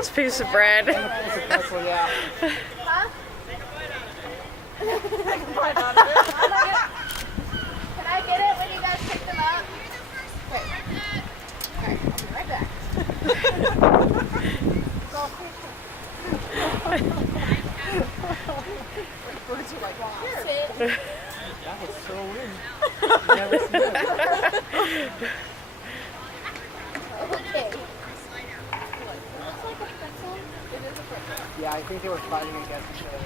It's a piece of bread. It's a pretzel, yeah. Huh? Can I get it when you guys pick them up? Okay. Alright, I'll be right back. Birds are like, here. That was so weird. Never seen that. Okay. It looks like a pretzel. It is a pretzel. Yeah, I think they were fighting against each other.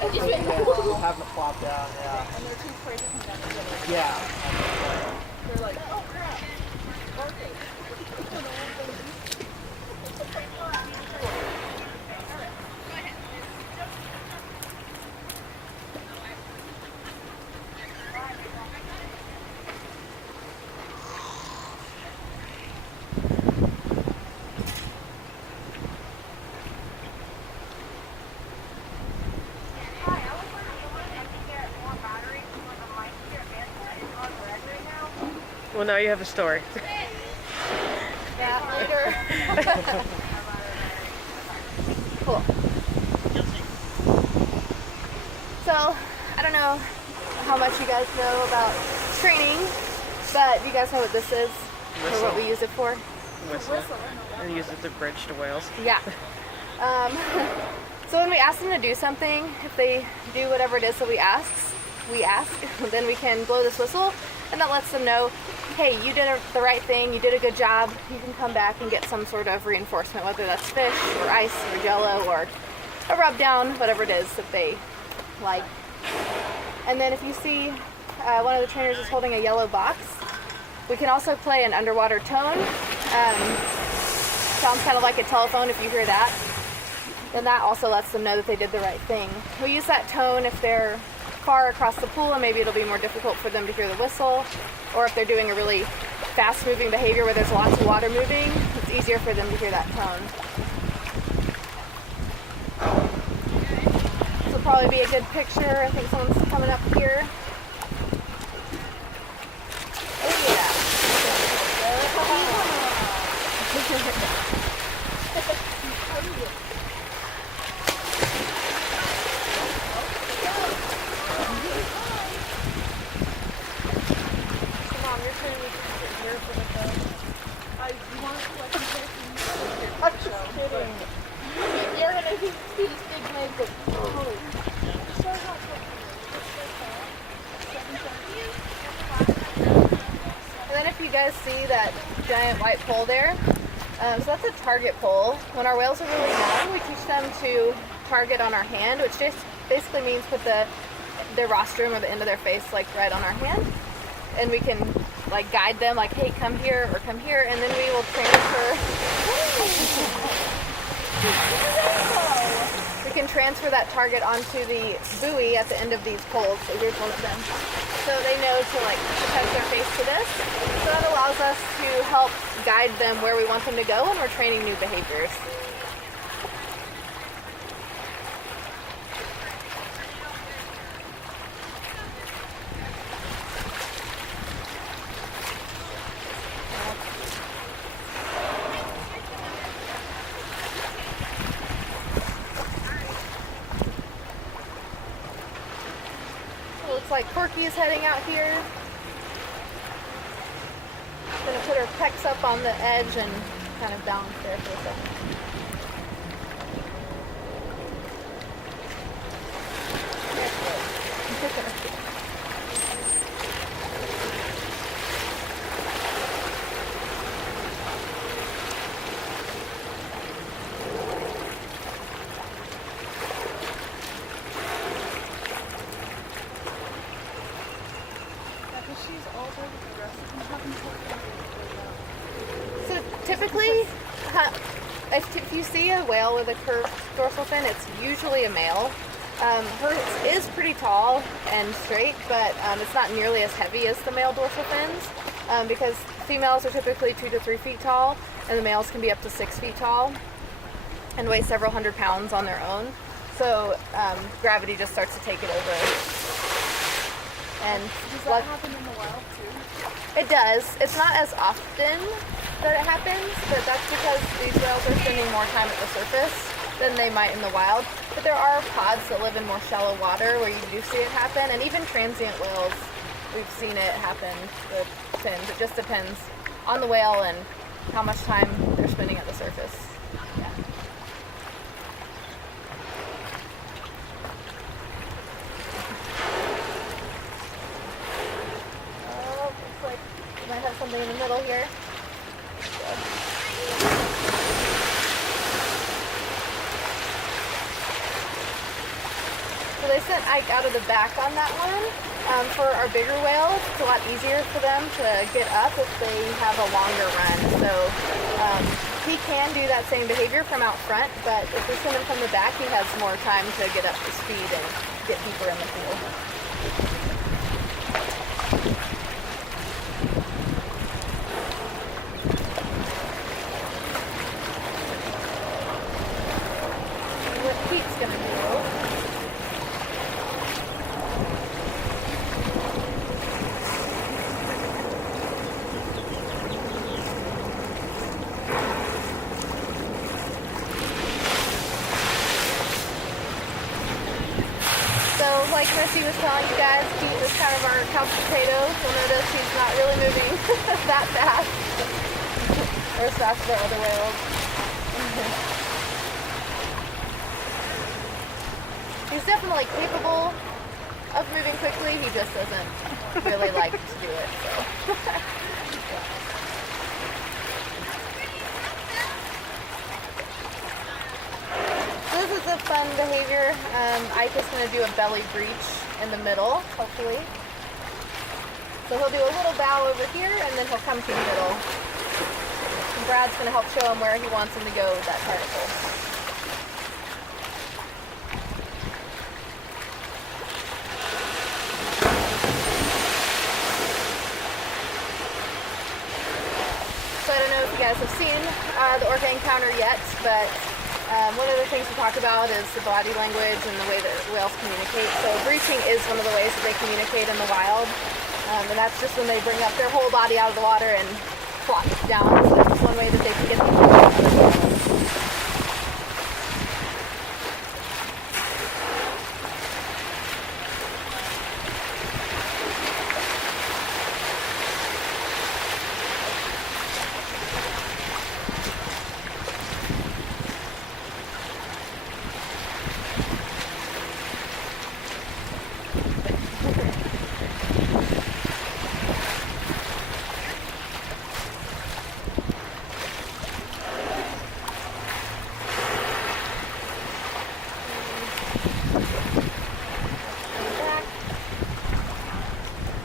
I just Having the plop down, yeah. And they're too afraid to come down together. Yeah. They're like, oh crap. Okay. Well, now you have a story. Yeah, later. Cool. So, I don't know how much you guys know about training, but you guys know what this is? Or what we use it for? Whistle. And use it to bridge to whales. Yeah. So when we ask them to do something, if they do whatever it is that we ask, then we can blow this whistle, and that lets them know, hey, you did the right thing, you did a good job, you can come back and get some sort of reinforcement, whether that's fish or ice or jello or a rub down, whatever it is that they like. And then if you see one of the trainers is holding a yellow box, we can also play an underwater tone. Sounds kind of like a telephone if you hear that. Then that also lets them know that they did the right thing. We use that tone if they're far across the pool and maybe it'll be more difficult for them to hear the whistle, or if they're doing a really fast moving behavior where there's lots of water moving, it's easier for them to hear that tone. This will probably be a good picture. I think someone's coming up here. Oh yeah. You're gonna see these big legs of And then if you guys see that giant white pole there, so that's a target pole. When our whales are really young, we teach them to target on our hand, which just basically means put their rostrum or the end of their face like right on our hand, and we can like guide them like, hey, come here or come here, and then we will transfer. We can transfer that target onto the buoy at the end of these poles. So here's one of them. So they know to like touch their face to this. So that allows us to help guide them where we want them to go when we're training new behaviors. Looks like Corky is heading out here. Gonna put her pecs up on the edge and kind of balance there for a second. So typically, if you see a whale with a curved dorsal fin, it's usually a male. Hers is pretty tall and straight, but it's not nearly as heavy as the male dorsal fins because females are typically 2 to 3 feet tall, and the males can be up to 6 feet tall and weigh several hundred pounds on their own. So gravity just starts to take it over. And does that happen in the wild too? It does. It's not as often, that it happens, but that's because these whales are spending more time at the surface than they might in the wild. But there are pods that live in more shallow water where you do see it happen, and even transient whales, we've seen it happen with fins. It just depends on the whale and how much time they're spending at the surface. Yeah. Oh, looks like we might have something in the middle here. So they sent Ike out of the back on that one. For our bigger whales, it's a lot easier for them to get up if they have a longer run. So he can do that same behavior from out front, but if we send him from the back, he has more time to get up to speed and get deeper in the pool. What Keet's gonna do. Like Missy was telling you guys, Keet is kind of our couch potato. You'll notice he's not really moving that fast. Or as fast as our other whales. He's definitely capable of moving quickly. He just doesn't really like to do it. So. This is a fun behavior. Ike is going to do a belly breach in the middle, hopefully. So he'll do a little bow over here, and then he'll come to the middle. And Brad's going to help show him where he wants him to go with that particle. So I don't know if you guys have seen the orca encounter yet, but one of the things we talk about is the body language and the way that whales communicate. So breaching is one of the ways that they communicate in the wild. And that's just when they bring up their whole body out of the water and plop down. So that's one way that they can get the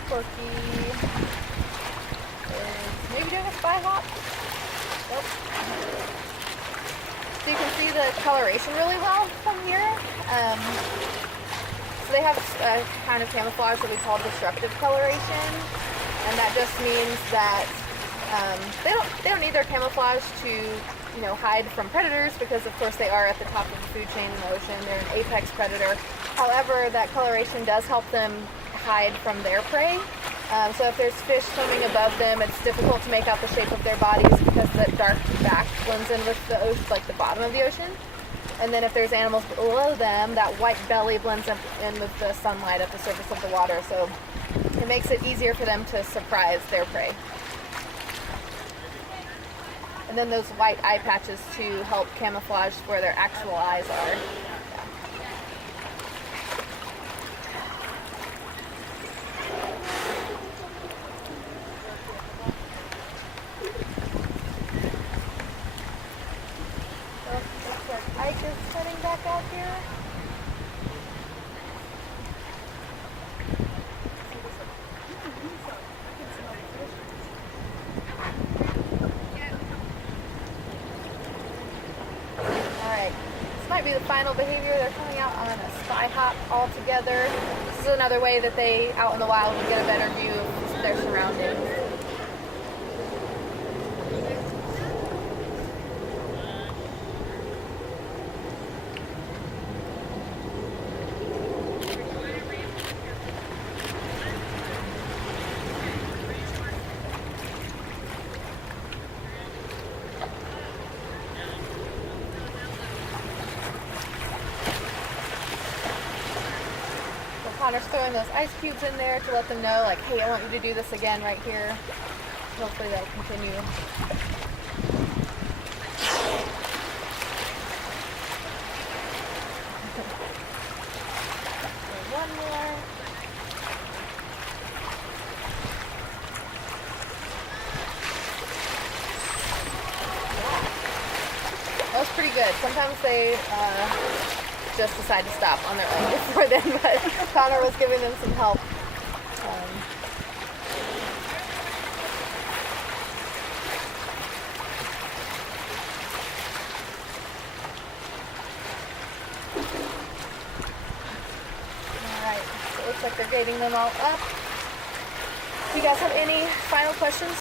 Corky is maybe doing a spy hop. Nope. So you can see the coloration really well from here. So they have a kind of camouflage that we call disruptive coloration, and that just means that they don't need their camouflage to hide from predators, because of course they are at the top of the food chain in the ocean. They're an apex predator. However, that coloration does help them hide from their prey. So if there's fish swimming above them, it's difficult to make out the shape of their bodies because that dark back blends in with the ocean, like the bottom of the ocean. And then if there's animals below them, that white belly blends in with the sunlight at the surface of the water. So it makes it easier for them to surprise their prey. And then those white eye patches to help camouflage where their actual eyes are. Ike is heading back out here. Alright, this might be the final behavior. They're coming out on a spy hop all together. This is another way that they, out in the wild, would get a better view of their surroundings. Connor's throwing those ice cubes in there to let them know, like, hey, I want you to do this again right here. Hopefully that'll continue. One more. That was pretty good. Sometimes they just decide to stop on their own before then, but Connor was giving them some help. Alright, so it looks like they're gating them all up. Do you guys have any final questions?